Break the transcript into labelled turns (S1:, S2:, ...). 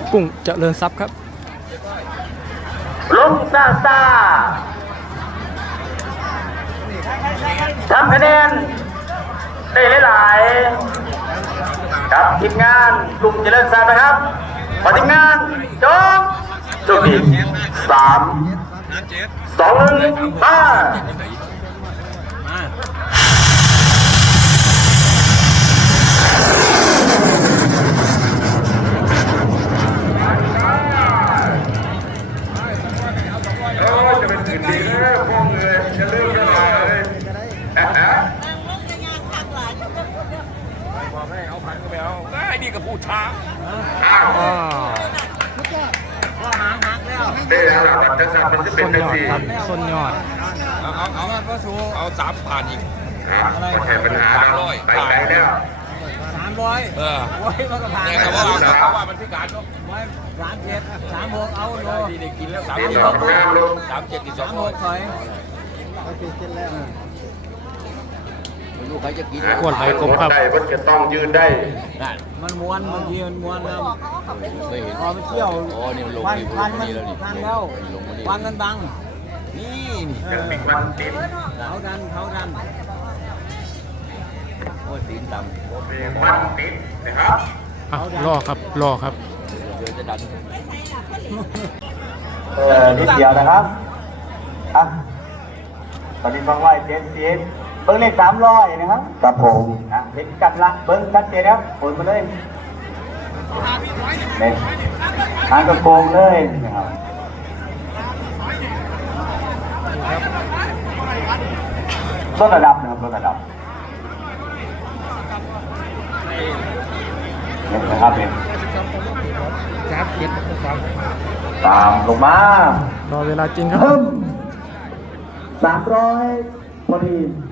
S1: กุ้งเจริญทรัพย์ครับ
S2: ลงซาทำคะแนนได้หลายๆกับทีมงานกลุ่มเจริญทรัพย์นะครับขอทีมงานจบจุดที่3 2 1มา
S3: จะเป็นสิ่งดีนะพวกเลยจะเริ่มกันเลยบอกให้เอาพันก็ไปเอาได้นี่ก็พูดช้าได้แล้วล่ะบัตรจัดมันจะเป็นเป็นสี่
S1: ส้นยอด
S3: เอามาก็สู้เอา3ผ่านอีกไม่ใช่ปัญหาไปไกลแล้ว
S4: 300โอ้ยมันก็ผ่าน
S3: เนี่ยเขาว่ามันพิการเนาะ
S4: 37 36เอาโล
S3: ดีได้กินแล้ว37ที่
S4: 36ถอยลูกใครจะกิน
S1: ขวดไหลกลมครับ
S3: ได้มันจะต้องยืนได้
S4: มันม้วนบางทีมันม้วนแล้ว
S3: ไม่เห็น
S4: พอไปเที่ยว
S3: อ๋อนี่มันลงนี่
S4: พันมันพันแล้ววางกันบัง
S3: นี่ยังมีวันติด
S4: เขาดันโอ้ยตีนต่ำ
S3: มีวันติดนะครับ
S1: รอครับ
S4: เดี๋ยวจะดัน
S2: นิดเดียวนะครับตอนนี้ฟังไว้เจนเบิ้งเลข300นะครับกับผมเห็นกันละเบิ้งชัดเจนครับโอนมาเลยเนี่ยทางกระโปรงเลยนะครับลดระดับนะครับลดระดับเนี่ยนะครับเนี่ยตามลงมาร
S1: อเวลาจริงครับ
S2: 300พอดี